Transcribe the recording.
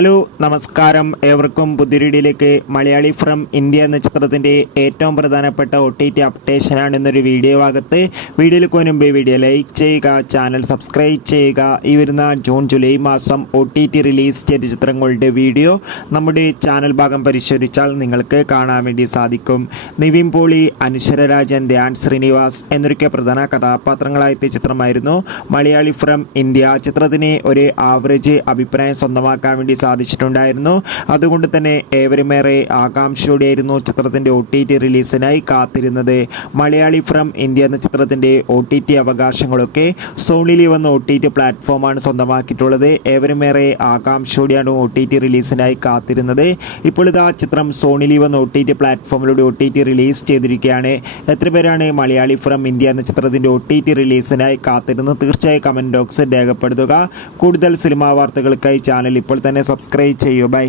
Hello നമസ്കാരം, ഏവർക്കും പുതിയൊരുടിയിലേക്ക്. Malayali from India എന്ന ചിത്രത്തിൻ്റെ ഏറ്റവും പ്രധാനപ്പെട്ട OTT അപ്ഡേഷനാണ് ഇന്നൊരു വീഡിയോ ഭാഗത്ത്. വീഡിയോയിൽ മുൻപ് വീഡിയോ ലൈക്ക് ചെയ്യുക, ചാനൽ സബ്സ്ക്രൈബ് ചെയ്യുക. ഈ വരുന്ന ജൂൺ ജൂലൈ മാസം OTT റിലീസ് ചെയ്ത ചിത്രങ്ങളുടെ വീഡിയോ നമ്മുടെ ചാനൽ ഭാഗം പരിശോധിച്ചാൽ നിങ്ങൾക്ക് കാണാൻ വേണ്ടി സാധിക്കും. നിവിൻ പോളി, അനശ്വര രാജൻ, ധ്യാൻ ശ്രീനിവാസ് എന്നൊക്കെ പ്രധാന കഥാപാത്രങ്ങളായെത്തിയ ചിത്രമായിരുന്നു മലയാളി ഫ്രം ഇന്ത്യ. ചിത്രത്തിന് ഒരു ആവറേജ് അഭിപ്രായം സ്വന്തമാക്കാൻ വേണ്ടി സാധിച്ചിട്ടുണ്ടായിരുന്നു. അതുകൊണ്ട് തന്നെ ഏവരുമേറെ ആകാംക്ഷയോടെയായിരുന്നു ചിത്രത്തിൻ്റെ OTT റിലീസിനായി കാത്തിരുന്നത്. മലയാളി ഫ്രം ഇന്ത്യ എന്ന ചിത്രത്തിൻ്റെ OTT അവകാശങ്ങളൊക്കെ സോണി ലീവ് എന്ന OTT പ്ലാറ്റ്ഫോമാണ് സ്വന്തമാക്കിയിട്ടുള്ളത്. ഏവരുമേറെ ആകാംക്ഷയോടെയാണ് OTT റിലീസിനായി കാത്തിരുന്നത്. ഇപ്പോൾ ഇതാ ചിത്രം സോണി ലീവ് എന്ന OTT പ്ലാറ്റ്ഫോമിലൂടെ OTT റിലീസ് ചെയ്തിരിക്കുകയാണ്. എത്ര പേരാണ് മലയാളി ഫ്രം ഇന്ത്യ എന്ന ചിത്രത്തിൻ്റെ OTT റിലീസിനായി കാത്തിരുന്നത്? തീർച്ചയായും കമൻറ്റ് ബോക്സിൽ രേഖപ്പെടുത്തുക. കൂടുതൽ സിനിമാ വാർത്തകൾക്കായി ചാനൽ ഇപ്പോൾ തന്നെ സബ്സ്ക്രൈബ് ചെയ്യൂ. ബൈ.